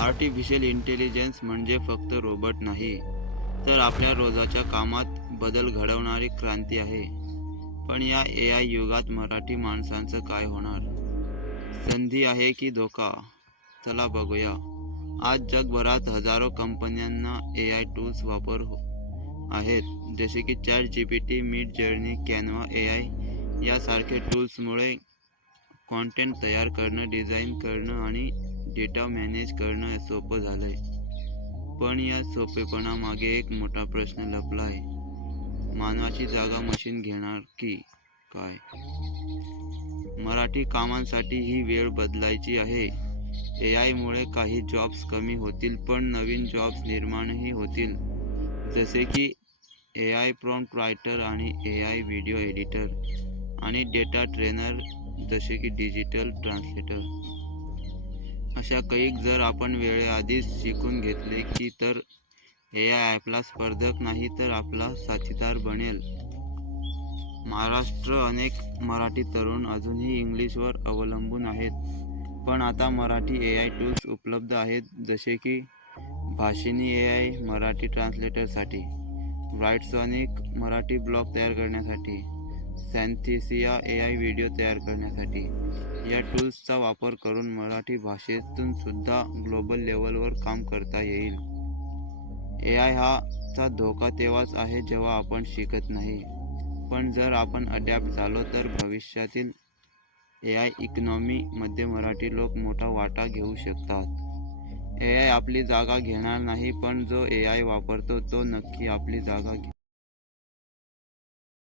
Artificial intelligence म्हणजे फक्त robot नाही तर आपल्या रोजाच्या कामात बदल घडवणारी क्रांती आहे. पण या ए आय युगात मराठी माणसांचं काय होणार? संधी आहे की धोका? चला बघूया. आज जगभरात हजारो कंपन्यांना ए आय टूल्स वापर हो आहेत. जसे की Chat G P T Midjourney Canva A I यासारखे टूल्समुळे कॉन्टेंट तयार करणं डिझाईन करणं आणि डेटा मॅनेज करणं सोपं झालं आहे पण या सोपेपणामागे एक मोठा प्रश्न लपला आहे. मानवाची जागा मशीन घेणार की काय? मराठी कामांसाठी ही वेळ बदलायची आहे. ए आयमुळे काही जॉब्स कमी होतील पण नवीन जॉब्स निर्माणही होतील. जसे की ए आय प्रॉम्प्ट रायटर आणि ए आय व्हिडिओ एडिटर आणि डेटा ट्रेनर जसे की डिजिटल ट्रान्सलेटर अशा कैक जर आपण वेळेआधीच शिकून घेतले की तर ए आय आपला स्पर्धक नाही तर आपला साथीदार बनेल. महाराष्ट्र अनेक मराठी तरुण अजूनही इंग्लिशवर अवलंबून आहेत. पण आता मराठी ए आय टूल्स उपलब्ध आहेत जसे की भाषिनी ए आय मराठी ट्रान्सलेटरसाठी राईट्सॉनिक मराठी ब्लॉग तयार करण्यासाठी. सॅन्थिसिया ए आय व्हिडिओ तयार करण्यासाठी. या टूल्सचा वापर करून मराठी भाषेतून सुद्धा ग्लोबल लेवलवर काम करता येईल. ए आय हा चा धोका तेव्हाच आहे जेव्हा आपण शिकत नाही. पण जर आपण अडॅप्ट झालो तर भविष्यातील ए आय इकॉनॉमीमध्ये मराठी लोक मोठा वाटा घेऊ शकतात. ए आय आपली जागा घेणार नाही पण जो ए आय वापरतो तो नक्की आपली जागा घे